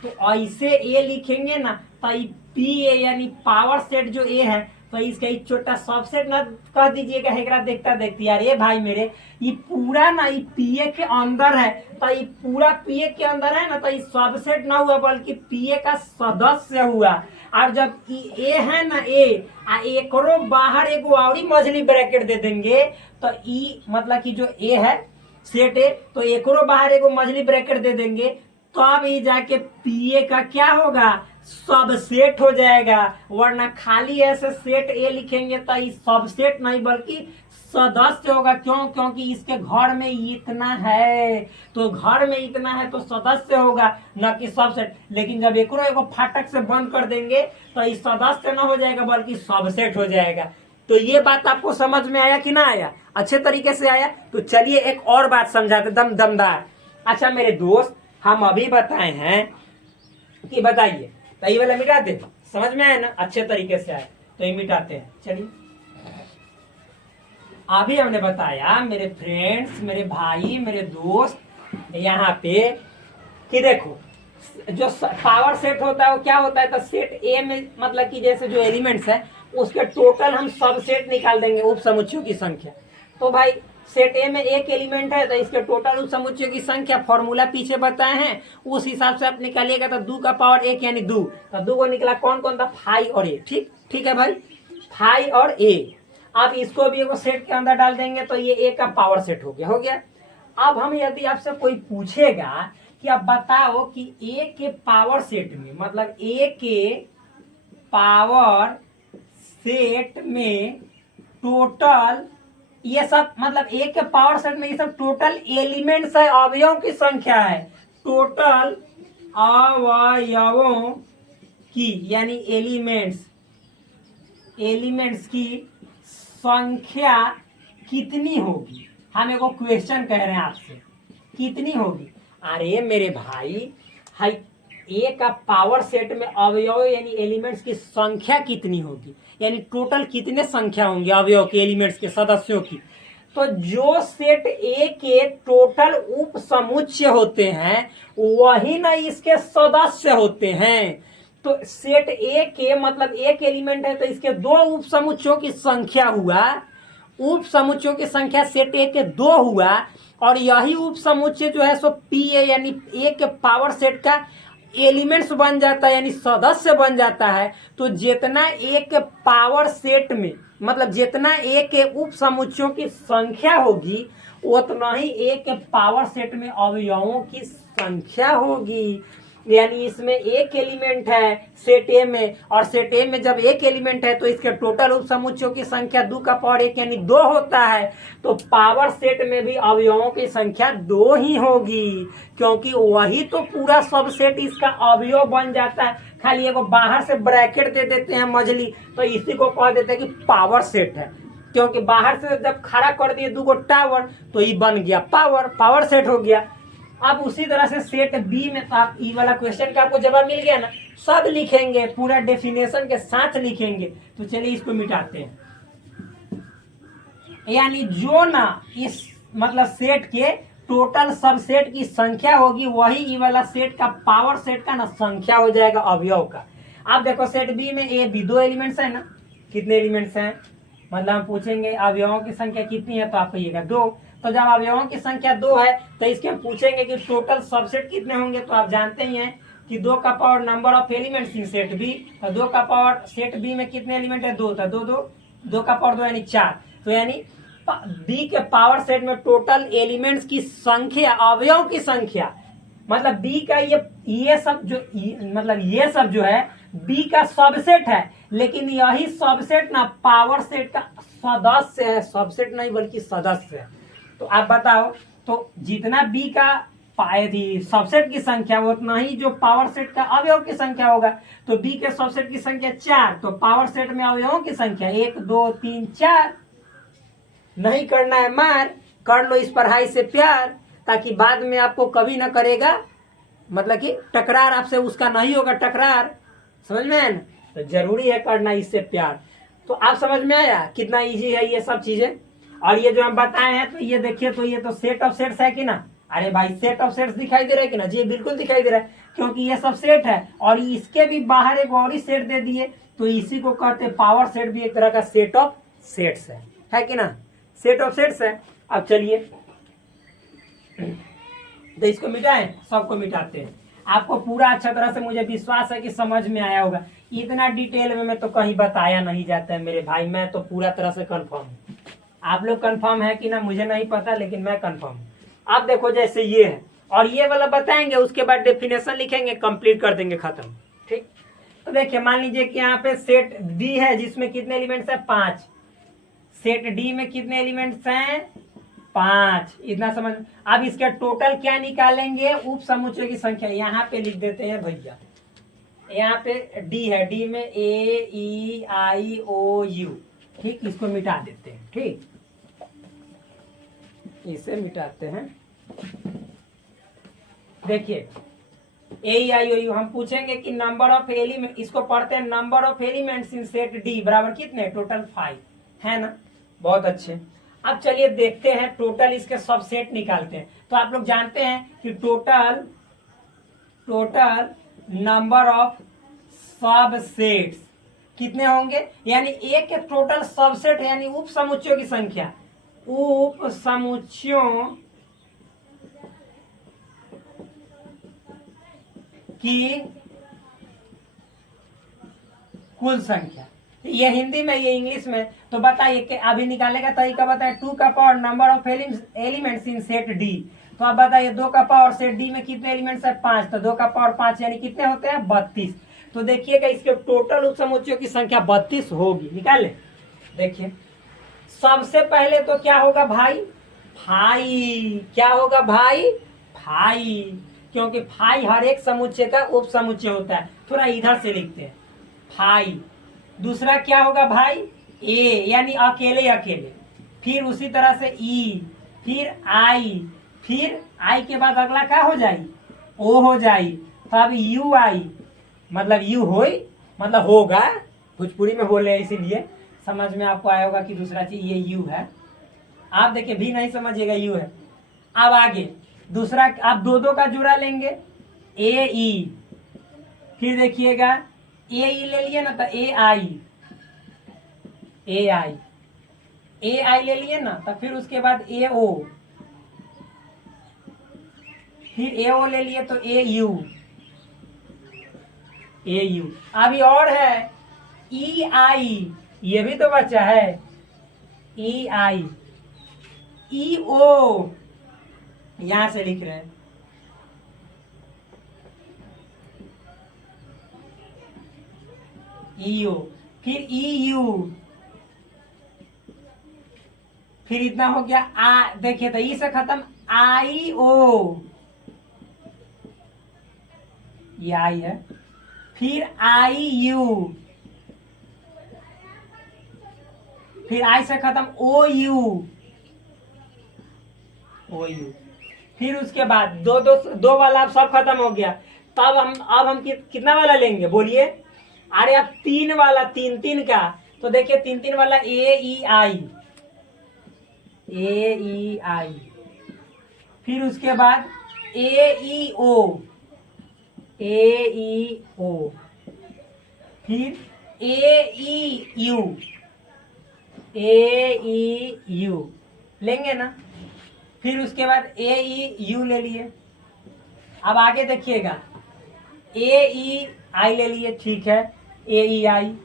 तो ऐसे ए लिखेंगे ना, तो पी ए यानी पावर सेट जो ए है, तो इसका एक छोटा सबसेट ना कह दीजिएगा। हेकरा देखता देखती यार, ये भाई मेरे ये पूरा ना ये पीए के अंदर है, तो ये पूरा पीए के अंदर है ना, तो ये सबसेट ना हुआ बल्कि पीए का सदस्य हुआ। और जब ए है ना ए, आ एकरो बाहर एगो और मझली ब्रैकेट दे देंगे, तो ई मतलब कि जो ए है सेट ए, तो एकरो बाहर एगो मझली ब्रैकेट दे देंगे, तो अब ये जाके पीए का क्या होगा, सबसेट हो जाएगा। वरना खाली ऐसे सेट ए लिखेंगे तो ये सबसेट नहीं बल्कि सदस्य होगा। क्यों? क्योंकि इसके घर में इतना है, तो घर में इतना है तो सदस्य होगा, न कि सबसेट। लेकिन जब एक फाटक से बंद कर देंगे तो ये सदस्य न हो जाएगा बल्कि सबसेट हो जाएगा। तो ये बात आपको समझ में आया कि ना आया? अच्छे तरीके से आया? तो चलिए एक और बात समझाते दमदार। अच्छा मेरे दोस्त, हम अभी बताए हैं कि बताइए, तो ये वाला मिटा दे, समझ में आया ना? अच्छे तरीके से आए तो ये मिटाते हैं। चलिए अभी हमने बताया मेरे फ्रेंड्स, मेरे भाई, मेरे दोस्त यहाँ पे कि देखो जो पावर सेट होता है वो क्या होता है, तो सेट ए में मतलब कि जैसे जो एलिमेंट्स है उसके टोटल हम सब सेट निकाल देंगे उप समुच्चयों की संख्या। तो भाई सेट ए में एक एलिमेंट है तो इसके टोटल उप समुच्चयों की संख्या फॉर्मूला पीछे बताए हैं, उस हिसाब से आप निकालिएगा। तो 2 का पावर 1 यानी 2, तो 2 को निकला कौन कौन था, फाई और ए। ठीक है भाई, फाई और ए। अब इसको भी एगो सेट के अंदर डाल देंगे तो ये ए का पावर सेट हो गया। अब हम यदि आपसे कोई पूछेगा कि आप बताओ कि ए के पावर सेट में, मतलब ए के पावर सेट में टोटल ये सब, मतलब ए के पावर सेट में ये सब टोटल एलिमेंट्स है, अवयवों की संख्या है। टोटल अवयवों की यानी एलिमेंट्स की संख्या कितनी होगी? हम एगो क्वेश्चन कह रहे हैं आपसे, कितनी होगी? अरे मेरे भाई, हाई ए का पावर सेट में अवयव यानी एलिमेंट्स की संख्या कितनी होगी, यानी टोटल कितने संख्या होंगे अवयव के, एलिमेंट्स के, सदस्यों की। तो जो सेट ए के टोटल उप समुच्चय होते हैं वही ना इसके सदस्य होते हैं। तो सेट ए के मतलब एक एलिमेंट है तो इसके 2 उप समुच्चयों की संख्या हुआ, उप समुच्चयों की संख्या सेट ए के 2 हुआ, और यही उप समुच्चय जो है सो पी ए यानी ए के पावर सेट का एलिमेंट्स बन जाता है, यानी सदस्य बन जाता है। तो जितना ए के पावर सेट में, मतलब जितना ए के उप समुच्चयों की संख्या होगी उतना ही ए के पावर सेट में अवयवों की संख्या होगी। यानी इसमें एक एलिमेंट है सेट ए में, और सेट ए में जब एक एलिमेंट है तो इसके टोटल उप समुच्चयों की संख्या 2 का पावर 1 यानी 2 होता है। तो पावर सेट में भी अवयवों की संख्या 2 ही होगी, क्योंकि वही तो पूरा सब सेट इसका अवयव बन जाता है। खाली एगो बाहर से ब्रैकेट दे देते हैं मझली, तो इसी को कह देते हैं कि पावर सेट है, क्योंकि बाहर से जब खड़ा कर दिए 2 टावर तो ये बन गया पावर सेट हो गया। अब उसी तरह से सेट बी में तो आप ई वाला क्वेश्चन का आपको जवाब मिल गया ना, सब लिखेंगे, पूरा डेफिनेशन के साथ लिखेंगे। तो चलिए इसको मिटाते हैं। यानी जो ना इस मतलब सेट के टोटल सबसेट की संख्या होगी वही ई वाला सेट का पावर सेट का ना संख्या हो जाएगा अवयव का। अब देखो सेट बी में ए बी 2 एलिमेंट्स है ना, कितने एलिमेंट्स हैं, मतलब हम पूछेंगे अवयवों की संख्या कितनी है तो आप कहिएगा 2। तो जब अवयवों की संख्या 2 है तो इसके हम पूछेंगे कि टोटल सबसेट कितने होंगे, तो आप जानते ही हैं कि 2 का power number of elements in set B, तो 2 का पावर सेट बी में कितने एलिमेंट है, 2, तो 2 का पावर 2 यानी 4। तो यानी बी के पावर सेट में टोटल एलिमेंट्स की संख्या, अवयव की संख्या, मतलब बी का ये सब जो मतलब ये सब जो है बी का सबसेट है, लेकिन यही सबसेट ना पावर सेट का सदस्य है, सबसेट नहीं बल्कि सदस्य है। तो आप बताओ, तो जितना बी का थी सबसेट की संख्या उतना ही जो पावर सेट का अवयव की संख्या होगा। तो बी के सबसेट की संख्या 4, तो पावर सेट में अवयवों की संख्या 1 2 3 4। नहीं करना है मार, कर लो इस पढ़ाई से प्यार, ताकि बाद में आपको कभी ना करेगा, मतलब कि टकरार आपसे उसका नहीं होगा टकरार, समझ में है ना। तो जरूरी है करना इससे प्यार। तो आप समझ में आया कितना इजी है ये सब चीजें। और ये जो हम बताए हैं, तो ये देखिए, तो ये तो सेट ऑफ सेट्स है कि ना। अरे भाई सेट ऑफ सेट्स दिखाई दे रहा है कि ना जी, बिल्कुल दिखाई दे रहा है, क्योंकि ये सब सेट है और इसके भी बाहर एक और ही सेट दे दिए, तो इसी को कहते हैं पावर सेट, भी एक तरह का सेट ऑफ सेट्स है कि ना, सेट ऑफ सेट्स है। अब चलिए तो इसको मिटाएं, सबको मिटाते हैं। आपको पूरा अच्छा तरह से मुझे विश्वास है कि समझ में आया होगा। इतना डिटेल में मैं तो कहीं बताया नहीं जाता है मेरे भाई, मैं तो पूरा तरह से कंफर्म हूँ। आप लोग कंफर्म है कि ना मुझे नहीं पता, लेकिन मैं कंफर्म हूँ। आप देखो जैसे ये है और ये वाला बताएंगे, उसके बाद डेफिनेशन लिखेंगे, कंप्लीट कर देंगे, खत्म। ठीक, तो देखिए मान लीजिए कि यहाँ पे सेट डी है जिसमें कितने एलिमेंट्स है 5। सेट डी में कितने एलिमेंट्स हैं 5, इतना समझ। अब इसका टोटल क्या निकालेंगे, उप समुच्चय की संख्या यहाँ पे लिख देते हैं भैया। यहाँ पे डी है, डी में ए ई आई ओ यू, ठीक, इसको मिटा देते हैं। ठीक, इसे मिटाते हैं। देखिए ए आई ओ यू, हम पूछेंगे कि नंबर ऑफ एलिमेंट, इसको पढ़ते हैं number of elements in set D बराबर कितने, टोटल 5 है ना। बहुत अच्छे। अब चलिए देखते हैं टोटल इसके सबसेट निकालते हैं। तो आप लोग जानते हैं कि टोटल नंबर ऑफ सबसेट्स कितने होंगे, यानी एक के टोटल सबसेट है, यानी उप समुच्चयों की संख्या, उप समुच्चयों की कुल संख्या। ये हिंदी में, ये इंग्लिश में। तो बताइए कि अभी निकालने का तरीका बताए। 2 का power number of elements in set D, तो आप बताइए 2 का पावर सेट डी में कितने एलिमेंट्स है 5, तो 2 का पावर 5 यानी कितने होते हैं 32। तो देखिएगा इसके टोटल उप समुच्चयों की संख्या 32 होगी, निकाल ले। देखिए सबसे पहले तो क्या होगा भाई, क्या होगा भाई, क्योंकि फाई हर एक समुच्चय का उप समुच्चय होता है। थोड़ा इधर से लिखते हैं फाई। दूसरा क्या होगा भाई, ए यानी अकेले। फिर उसी तरह से ई, फिर आई के बाद अगला क्या हो जाए, ओ हो जाए। तो अब यू आई, मतलब यू होई, मतलब होगा, भोजपुरी में बोले इसीलिए समझ में आपको आया होगा कि दूसरा चीज ये यू है। आप देखिए भी नहीं समझिएगा, यू है। अब आगे दूसरा आप दो का जोड़ा लेंगे, ए ई, फिर देखिएगा ए ई ले लिए ना, तो ए आई ले लिए ना, तो फिर उसके बाद ए ओ, फिर ए ओ ले लिए तो ए यू। अभी और है ई आई, ये भी तो बच्चा है, ई आई, ई ओ यहां से लिख रहे हैं, ई ओ, फिर ई यू, फिर इतना हो गया आ, देखिए तो ई से खत्म, आई ओ, ये आई है, फिर आई यू, फिर आई से खत्म ओ यू, फिर उसके बाद दो वाला अब सब खत्म हो गया। तब हम कितना वाला लेंगे बोलिए, अरे अब 3 वाला, तीन का। तो देखिए 3 वाला ए ई आई, फिर उसके बाद ए ई ओ, फिर ए ई यू लेंगे ना, फिर उसके बाद ए ई यू ले लिए। अब आगे देखिएगा ए ई आई ले लिए, ठीक है, ए ई आई,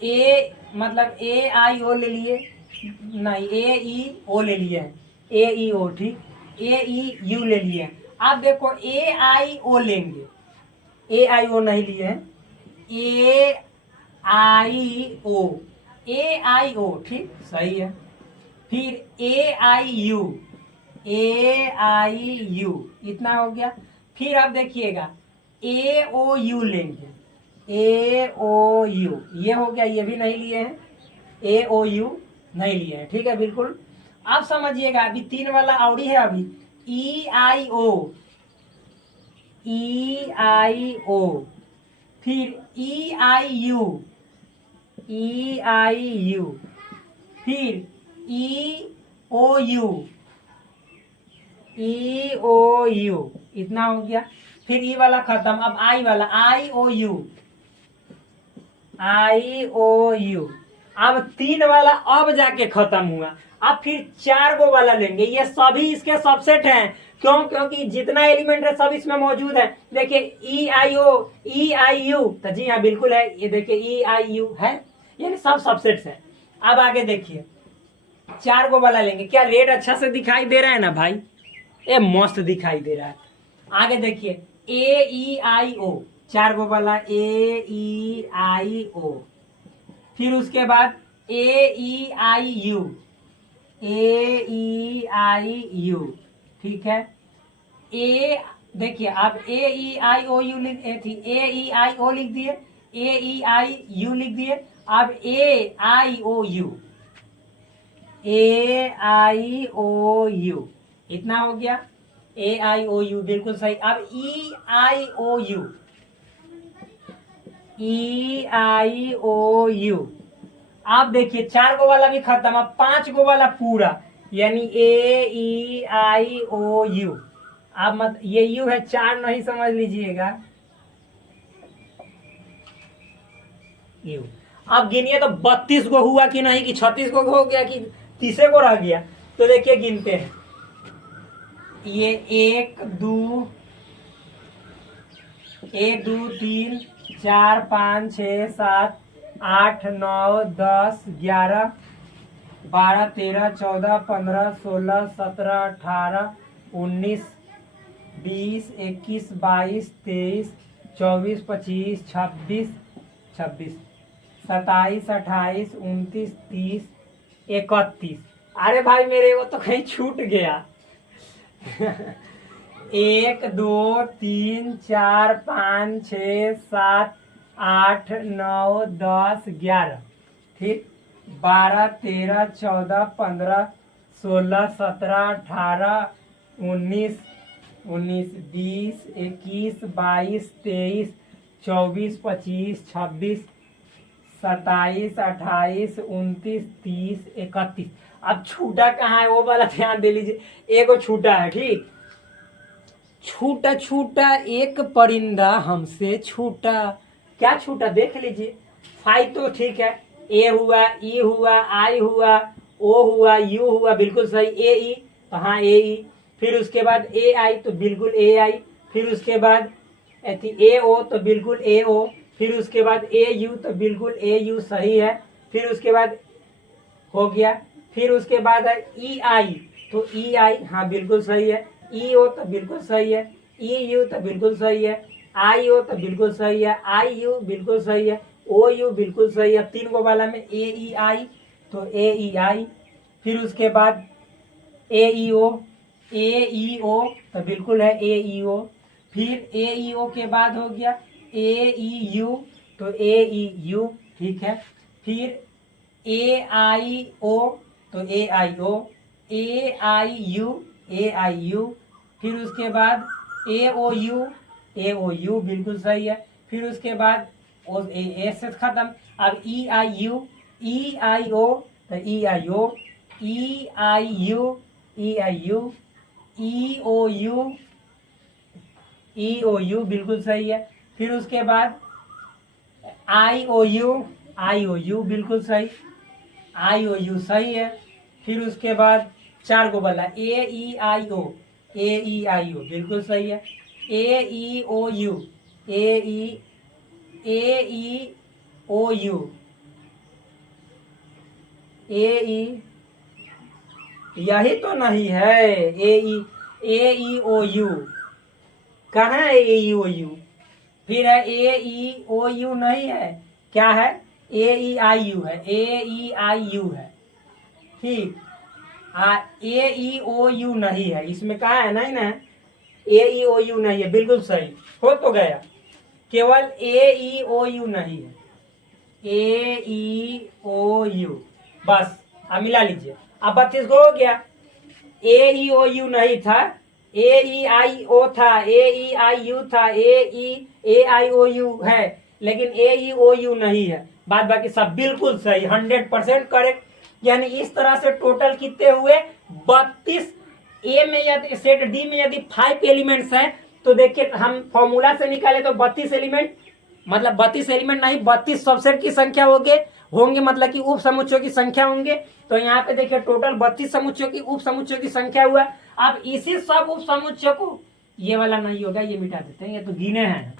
ए मतलब ए आई ओ ले लिए, नहीं ए ई ओ ले लिए, ए ई ओ, ठीक, ए ई यू ले लिए। अब देखो ए आई ओ लेंगे, ए आई ओ नहीं लिए हैं, ए आई ओ, ठीक, सही है। फिर ए आई यू, AIU इतना हो गया। फिर आप देखिएगा AOU लेंगे, AOU ये हो गया, ये भी नहीं लिए हैं, AOU नहीं लिए हैं, ठीक है बिल्कुल। अब समझिएगा अभी 3 वाला और ही है, अभी EIO, EIO, फिर EIU, EIU, फिर EOU, EOU इतना हो गया। फिर ई वाला खत्म, अब आई वाला IOU, IOU। अब 3 वाला अब जाके खत्म हुआ। अब फिर 4 गो वाला लेंगे, ये सभी इसके सबसेट हैं। क्यों? क्योंकि जितना एलिमेंट है सब इसमें मौजूद है। देखिए EIO, EIU, तो जी हाँ बिल्कुल है, ये देखिए EIU है, ये सब सबसेट्स है। अब आगे देखिए 4 गो वाला लेंगे। क्या रेड अच्छा से दिखाई दे रहा है ना भाई? ये मस्त दिखाई दे रहा है। आगे देखिए AEIO, 4 गो वाला AEIO। फिर उसके बाद AEIU, AEIU, ठीक है। देखिए आप AEIOU AEIO लिख दिए, AEIU लिख दिए। अब AIOU, AIOU इतना हो गया, AIOU बिल्कुल सही। अब EIOU, EIOU। आप देखिए 4 गो वाला भी खत्म, अब 5 गो वाला पूरा, यानी AEIOU। आप मत ये यू है, 4 नहीं समझ लीजिएगा, यू। अब गिनिए तो 32 गो हुआ कि नहीं, कि 36 गो हो गया, कि 30 गो रह गया। तो देखिए गिनते हैं, ये 1 2 3 4 5 6 7 8 9 10 11 12 13 14 15 16 17 18 19 20 21 22 23 24 25 26 27 28 29 30 31। अरे भाई मेरे वो तो कहीं छूट गया। 1 2 3 4 5 6 7 8 9 10 11, ठीक, 12 13 14 15 16 17 18 19 20 21 22 23 24 25 26 27 28 29 30 31। अब छूटा कहाँ है वो वाला ध्यान दे लीजिए, एगो छूटा है, ठीक। छूटा छूटा एक परिंदा हमसे छूटा, क्या छूटा देख लीजिए। 5 तो ठीक है, ए हुआ, ई हुआ, आई हुआ, ओ हुआ, यू हुआ, बिल्कुल सही। ए ई, तो हाँ ए ई। फिर उसके बाद ए आई, तो बिल्कुल ए आई। फिर उसके बाद ए ओ, तो बिल्कुल ए ओ। फिर उसके बाद ए यू, तो बिल्कुल ए यू सही है। फिर उसके बाद हो गया। फिर उसके बाद है ई आई, तो ई आई हाँ बिल्कुल सही है। ई ओ तो बिल्कुल सही है, ई यू तो बिल्कुल सही है, आई ओ तो बिल्कुल सही है, आई यू बिल्कुल सही है, ओ यू बिल्कुल सही है। 3 गो वाला में ए ई आई, तो ए ई आई। फिर उसके बाद ए ई ओ, ए ई ओ तो बिल्कुल है ए ई ओ। फिर ए ई ओ के बाद हो गया ए ई यू, तो ए ई यू, ठीक है। फिर ए आई ओ, तो ए आई ओ, ए आई यू, ए आई यू। फिर उसके बाद ए ओ यू, ए ओ यू बिल्कुल सही है। फिर उसके बाद ए से खत्म। अब ई i u, e i o, तो e i o, e i u, e i u, e o u, e o u बिल्कुल सही है। फिर उसके बाद आई ओ यू, आई ओ यू बिल्कुल सही, आई ओ यू सही है। फिर उसके बाद 4 गो वाला ए ई i O, A E i ओ बिल्कुल सही है। ए ई o you, A E o you, ए ई, यही तो नहीं है। ए ई ओ यू कहाँ है? ए ई ओ यू। फिर है ए ई ओ यू नहीं है, क्या है? ए ई आई यू है, ए ई आई यू है, ठीक। ए ई ओ यू नहीं है इसमें, कहा है नहीं ना, ए ई ओ यू नहीं है, बिल्कुल सही हो तो गया, केवल ए ई ओ यू नहीं है, ए ई ओ यू बस। अब मिला लीजिए, अब 32 को हो गया। ए ई ओ यू नहीं था, ए ई आई ओ था, ए ई आई यू था, ए आई ओ यू है, लेकिन ए ई ओ यू नहीं है। बाद बाकी सब बिल्कुल सही, 100% करेक्ट। यानी इस तरह से टोटल कितने हुए, 32। ए में यदि सेट डी में यदि 5 एलिमेंट्स हैं तो देखिए हम फॉर्मूला से निकाले तो 32 एलिमेंट, मतलब 32 एलिमेंट नहीं 32 सबसेट की संख्या होंगे, मतलब कि उप समुच्चयों की संख्या होंगे। तो यहाँ पे देखिए टोटल 32 समुच्चयों की उप समुच्चयों की संख्या हुआ। अब इसी सब उप समुच्चय को, ये वाला नहीं होगा, ये मिटा देते हैं, ये तो गिने हैं।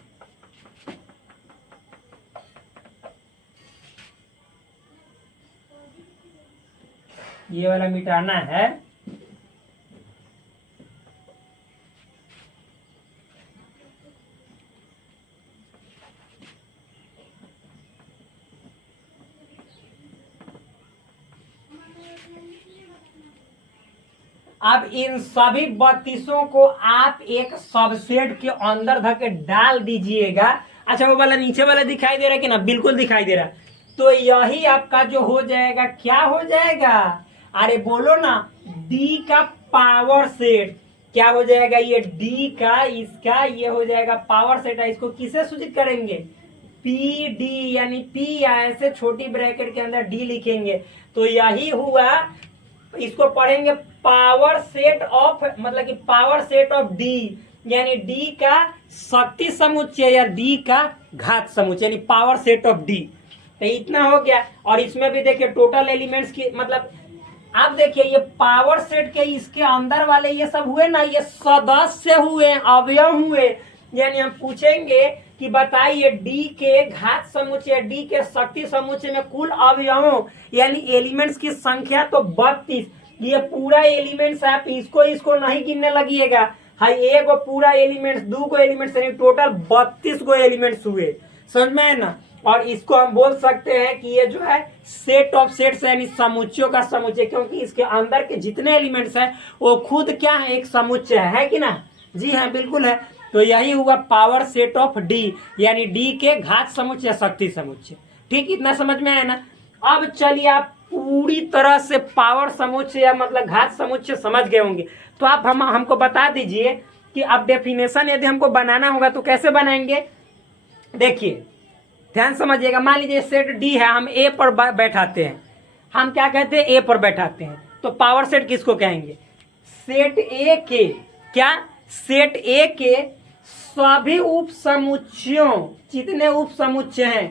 ये वाला मिटाना है। अब इन सभी 32 को आप एक सबसेट के अंदर धके डाल दीजिएगा। अच्छा वो वाला नीचे वाला दिखाई दे रहा है कि ना, बिल्कुल दिखाई दे रहा है। तो यही आपका जो हो जाएगा, क्या हो जाएगा, अरे बोलो ना, डी का पावर सेट क्या हो जाएगा, ये डी का, इसका ये हो जाएगा पावर सेट है। इसको किसे सूचित करेंगे, पी डी, यानी पी ऐसे छोटी ब्रैकेट के अंदर डी लिखेंगे। तो यही हुआ, इसको पढ़ेंगे पावर सेट ऑफ, मतलब कि पावर सेट ऑफ डी, यानी डी का शक्ति समुच्चय या डी का घात समुच्चय, यानी पावर सेट ऑफ डी। तो इतना हो गया। और इसमें भी देखिए टोटल एलिमेंट्स की, मतलब आप देखिए ये पावर सेट के इसके अंदर वाले ये सब हुए ना, ये सदस्य हुए, अवयव हुए। यानी हम पूछेंगे कि बताइए डी के घात समुच्चय, डी के शक्ति समुच्चय में कुल अवयवों यानी एलिमेंट्स की संख्या तो 32। ये पूरा एलिमेंट्स है, आप इसको नहीं गिनने लगिएगा, हाँ एक गो पूरा एलिमेंट्स, 2 गो एलिमेंट्स, यानी टोटल 32 गो एलिमेंट्स हुए। समझ में है ना। और इसको हम बोल सकते हैं कि ये जो है सेट ऑफ सेट्स यानी समुच्चयों का समुच्चय, क्योंकि इसके अंदर के जितने एलिमेंट्स हैं वो खुद क्या है, एक समुच्चय है कि ना। जी हाँ बिल्कुल है। तो यही हुआ पावर सेट ऑफ डी, यानी डी के घात समुच्चय शक्ति समुच्चय। ठीक, इतना समझ में आया ना। अब चलिए आप पूरी तरह से पावर समुच्चय या मतलब घात समुच्चय समझ गए होंगे। तो आप हमको बता दीजिए कि अब डेफिनेशन यदि हमको बनाना होगा तो कैसे बनाएंगे। देखिए ध्यान समझिएगा, मान लीजिए सेट डी है, हम ए पर बैठाते हैं, हम क्या कहते हैं, ए पर बैठाते हैं। तो पावर सेट किसको कहेंगे, सेट ए के, क्या, सेट ए के सभी उप समुच्चयों, जितने उप समुच्चय हैं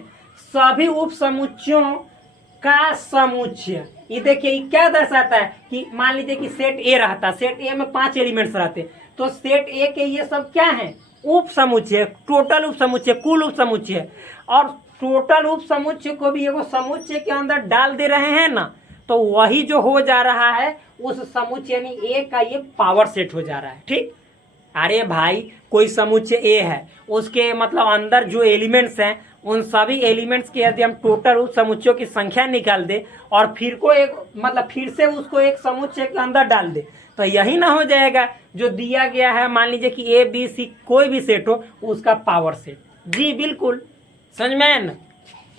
सभी उप समुच्चयों का समुच्चय। ये देखिए ये क्या दर्शाता है कि मान लीजिए कि सेट ए रहता, सेट ए में 5 एलिमेंट्स रहते, तो सेट ए के ये सब क्या है, उप समुच्चय, टोटल उप समुच्चय, कुल उप समुच्चय। और टोटल उप समुच्चय को भी एगो समुच्चय के अंदर डाल दे रहे हैं ना, तो वही जो हो जा रहा है उस समुच्चय यानी ए का ये पावर सेट हो जा रहा है। ठीक, अरे भाई कोई समुच्चय ए है, उसके मतलब अंदर जो एलिमेंट्स हैं उन सभी एलिमेंट्स के यदि हम टोटल उप समुच्चयों की संख्या निकाल दे और फिर को एक मतलब फिर से उसको एक समुच्चय के अंदर डाल दे, तो यही ना हो जाएगा जो दिया गया है। मान लीजिए कि ए बी सी कोई भी सेट हो उसका पावर सेट। जी बिल्कुल, समझ में आया ना।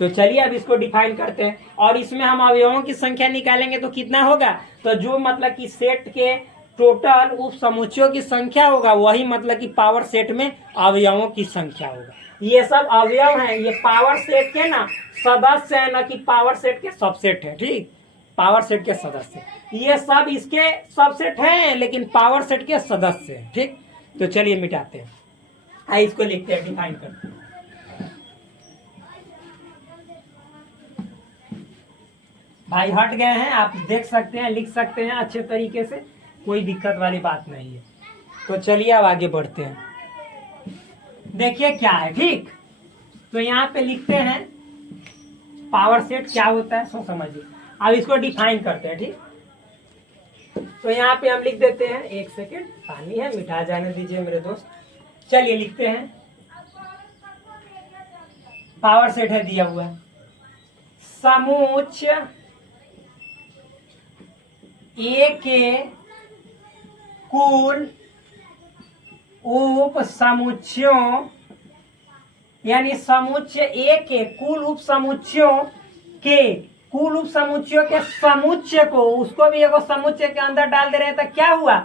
तो चलिए अब इसको डिफाइन करते हैं और इसमें हम अवयवों की संख्या निकालेंगे तो कितना होगा, तो जो मतलब कि सेट के टोटल उप समुच्चयों की संख्या होगा वही मतलब कि पावर सेट में अवयवों की संख्या होगा। ये सब अवयव हैं, ये पावर सेट के ना सदस्य है, ना कि पावर सेट के सबसेट है। ठीक, पावर सेट के सदस्य, ये सब इसके सबसेट हैं लेकिन पावर सेट के सदस्य हैं। ठीक, तो चलिए मिटाते हैं, आइए इसको लिखते हैं, डिफाइन करते हैं। भाई हट गए हैं, आप देख सकते हैं, लिख सकते हैं अच्छे तरीके से, कोई दिक्कत वाली बात नहीं है। तो चलिए अब आगे बढ़ते हैं, देखिए क्या है। ठीक, तो यहाँ पे लिखते हैं पावर सेट क्या होता है, सो समझिए। अब इसको डिफाइन करते हैं। ठीक, तो यहाँ पे हम लिख देते हैं, एक सेकेंड पानी है, मिटा जाने दीजिए मेरे दोस्त। चलिए लिखते हैं, पावर सेट है दिया हुआ, समुच्चय ए के कुल उप समुच्चयों यानी समुच्चय ए के कुल उप समुच्चयों के कुल उप समुच्चयों के समुच्चय को उसको भी एगो समुच्चय के अंदर डाल दे रहे हैं तो क्या हुआ,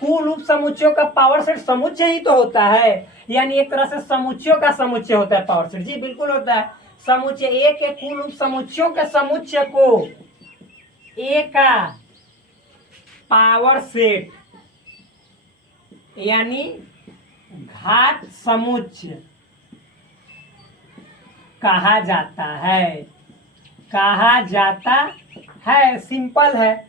कुल उप समुच्चयों का पावर सेट समुच्चय ही तो होता है, यानी एक तरह से समुच्चयों का समुच्चय होता है पावर सेट। जी बिल्कुल होता है। समुच्चय ए के कुल उप समुच्चयों के समुच्चय को ए का पावर सेट यानी घात समुच्चय कहा जाता है। सिंपल है।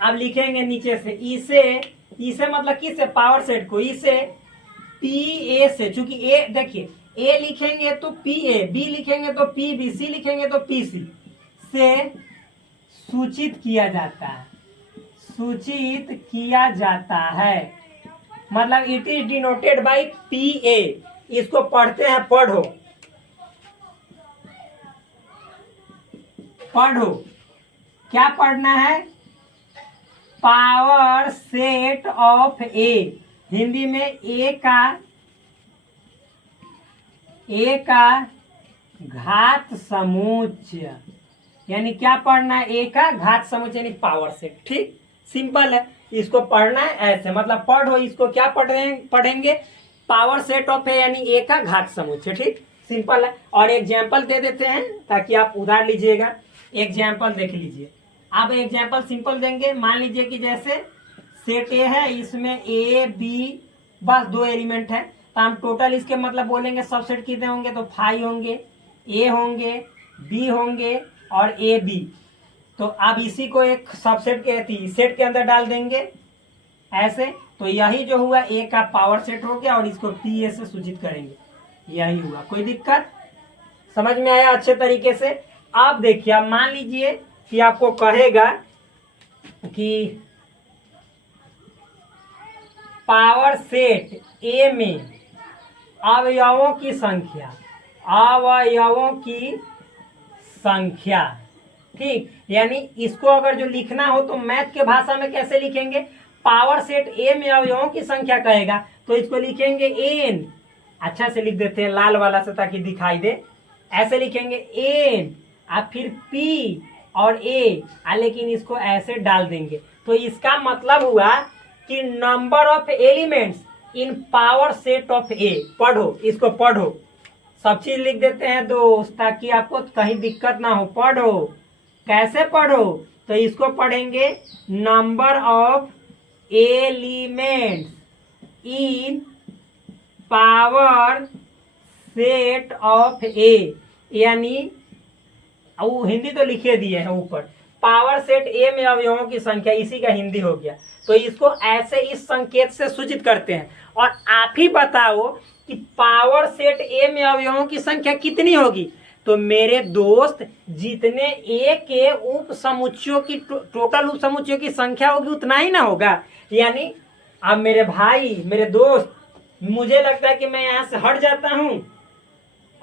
अब लिखेंगे नीचे से इसे मतलब किससे, पावर सेट को इसे पी ए से, चूंकि ए देखिए ए लिखेंगे तो पी ए, बी लिखेंगे तो पी बी, सी लिखेंगे तो पी सी से सूचित किया जाता है। मतलब it is denoted by P A. इसको पढ़ते हैं, पढ़ो क्या पढ़ना है, पावर सेट ऑफ ए, हिंदी में ए का घात समुच्चय, यानी क्या पढ़ना है, ए का घात समुच्चय यानी पावर सेट। ठीक, सिंपल है। इसको पढ़ना है ऐसे, मतलब पढ़ो इसको, क्या पढ़ेंगे पावर सेट ऑफ ए यानी ए का घात समुच्चय। ठीक, सिंपल है। और एग्जाम्पल दे देते हैं ताकि आप उधार लीजिएगा। एग्जाम्पल देख लीजिए। अब एग्जाम्पल सिंपल देंगे। मान लीजिए कि जैसे सेट ए है, इसमें ए बी बस 2 एलिमेंट है, तो हम टोटल इसके मतलब बोलेंगे सबसेट कितने होंगे, तो 5 होंगे, ए होंगे, बी होंगे और ए बी। तो अब इसी को एक सबसेट के सेट के अंदर डाल देंगे ऐसे, तो यही जो हुआ ए का पावर सेट हो गया और इसको पी ए से सूचित करेंगे, यही हुआ। कोई दिक्कत समझ में आया अच्छे तरीके से। आप देखिए, मान लीजिए कि आपको कहेगा कि पावर सेट ए में अवयवों की संख्या, ठीक, यानी इसको अगर जो लिखना हो तो मैथ के भाषा में कैसे लिखेंगे, पावर सेट ए में अवयवों की संख्या कहेगा तो इसको लिखेंगे एन। अच्छा से लिख देते हैं लाल वाला से ताकि दिखाई दे। ऐसे लिखेंगे एन और फिर पी और ए, लेकिन इसको ऐसे डाल देंगे। तो इसका मतलब हुआ कि number of elements in power set of A. पढ़ो, इसको पढ़ो, सब चीज लिख देते हैं दोस्त ताकि आपको कहीं दिक्कत ना हो। पढ़ो, कैसे पढ़ो, तो इसको पढ़ेंगे number of elements in power set of A, यानी वो हिंदी तो लिखे दिए हैं ऊपर, पावर सेट ए में अवयवों की संख्या, इसी का हिंदी हो गया। तो इसको ऐसे इस संकेत से सूचित करते हैं। और आप ही बताओ कि पावर सेट ए में अवयवों की संख्या कितनी होगी। तो मेरे दोस्त, जितने ए के उप समुच्चयों की टोटल उप समुच्चयों की संख्या होगी उतना ही ना होगा। यानी अब मेरे भाई, मेरे दोस्त, मुझे लगता है कि मैं यहाँ से हट जाता हूँ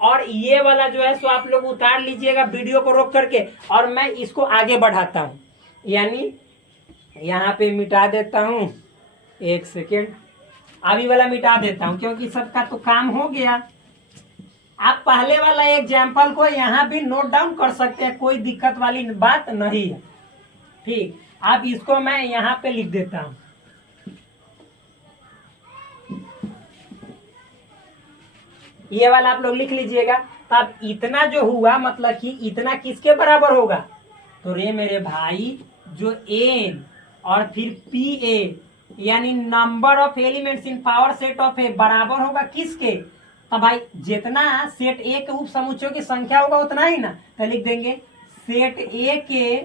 और ये वाला जो है सो आप लोग उतार लीजिएगा वीडियो को रोक करके, और मैं इसको आगे बढ़ाता हूँ। यानी यहाँ पे मिटा देता हूँ, 1 सेकेंड, अभी वाला मिटा देता हूँ क्योंकि सबका तो काम हो गया। आप पहले वाला एग्जाम्पल को यहाँ भी नोट डाउन कर सकते हैं, कोई दिक्कत वाली बात नहीं है। ठीक, अब इसको मैं यहाँ पे लिख देता हूँ। ये वाला आप लोग लिख लीजिएगा। तब इतना जो हुआ मतलब कि इतना किसके बराबर होगा, तो रे मेरे भाई जो एन और फिर पी ए यानी number of elements in power set of A बराबर होगा किसके, तो भाई जितना सेट ए के उप समुच्चयों की संख्या होगा उतना ही ना। तो लिख देंगे सेट ए के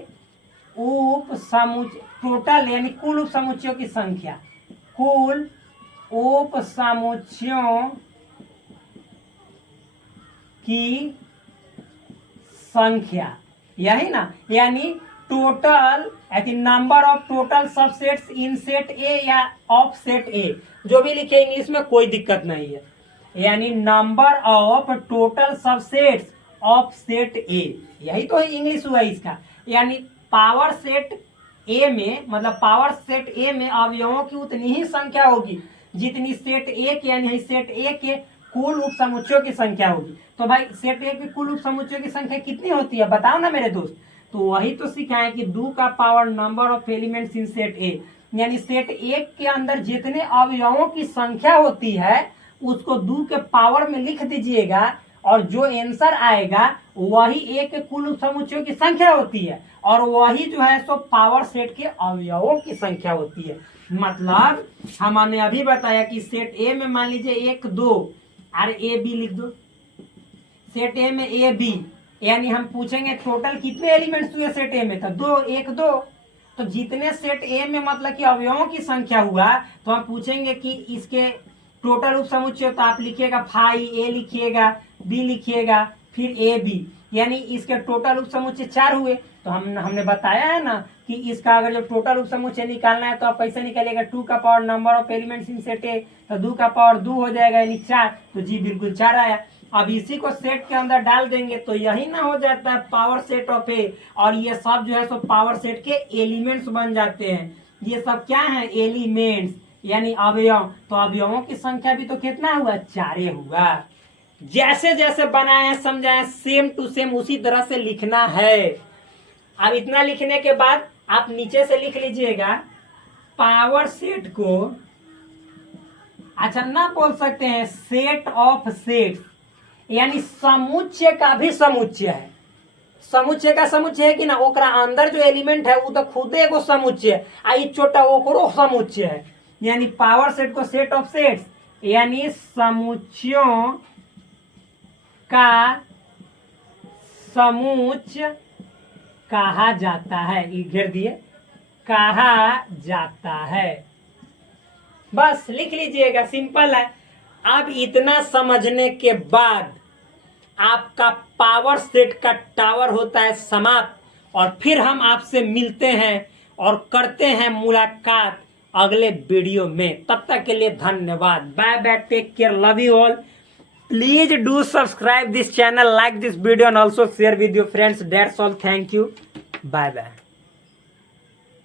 उप समुच्चय टोटल यानी कुल उप समुच्चयों की संख्या, कुल उप समुच्चयों की संख्या, यही ना, यानी total number of total subsets in set ए या ऑफ सेट ए, जो भी लिखे इंग्लिश में कोई दिक्कत नहीं है। यानी number of total subsets of set ए, यही तो इंग्लिश हुआ इसका। यानी पावर सेट ए में, मतलब पावर सेट ए में अवयवों की उतनी ही संख्या होगी जितनी सेट ए के यानी सेट ए के कुल उप समुच्चयों की संख्या होगी। तो भाई सेट ए के कुल उप समुच्चयों की संख्या कितनी होती है बताओ ना मेरे दोस्त। तो वही तो सिखाया है कि 2 का power number of elements in set ए, यानी सेट ए के अंदर जितने अवयवों की संख्या होती है उसको 2 के पावर में लिख दीजिएगा और जो आंसर आएगा वही ए के कुल समुच्चयों की संख्या होती है और वही जो है सो पावर सेट के अवयवों की संख्या होती है। मतलब हमने अभी बताया कि सेट ए में मान लीजिए 1 2 और ए बी लिख दो। सेट ए में ए बी, यानी हम पूछेंगे टोटल कितने एलिमेंट्स हुए सेट ए में, तो 2 1 2। तो जितने सेट ए में मतलब कि अवयवों की संख्या हुआ तो हम पूछेंगे कि इसके टोटल उप समुच्चय, तो आप लिखिएगा फाई, ए लिखिएगा, बी लिखिएगा, फिर ए बी, यानी इसके टोटल उप समुच्चय 4 हुए। तो हमने बताया है ना कि इसका अगर जो टोटल उप समुच्चय निकालना है तो आप कैसे निकालिएगा, 2 का power number of elements in set ए, तो 2 का पावर 2 हो जाएगा यानी 4। तो जी बिल्कुल 4 आया। अब इसी को सेट के अंदर डाल देंगे तो यही ना हो जाता है पावर सेट ऑफ ए, और ये सब जो है सो पावर सेट के एलिमेंट्स बन जाते हैं। ये सब क्या है, एलिमेंट्स यानी अवयव। तो अवयवों की संख्या भी तो कितना हुआ, 4 हुआ। जैसे जैसे बनाए समझाए सेम टू सेम उसी तरह से लिखना है। अब इतना लिखने के बाद आप नीचे से लिख लीजिएगा पावर सेट को, अच्छा ना बोल सकते हैं सेट ऑफ सेट, यानी समुच्चय का भी समुच्चय है। समुच्चय का समुच्चय है कि ना, ओकरा अंदर जो एलिमेंट है वो तो खुद एगो समुच्चय आ ई छोटा ओकरो समुच्चय है। यानी पावर सेट को सेट ऑफ सेट्स यानी समुच्चयों का समुच्चय कहा जाता है। ये घेर दिए, कहा जाता है। बस लिख लीजिएगा, सिंपल है। अब इतना समझने के बाद आपका पावर सेट का टावर होता है समाप्त, और फिर हम आपसे मिलते हैं और करते हैं मुलाकात अगले वीडियो में। तब तक के लिए धन्यवाद, bye bye, take care, love you all. Please do subscribe this channel, like this video and also share with your friends. That's all, thank you, bye bye.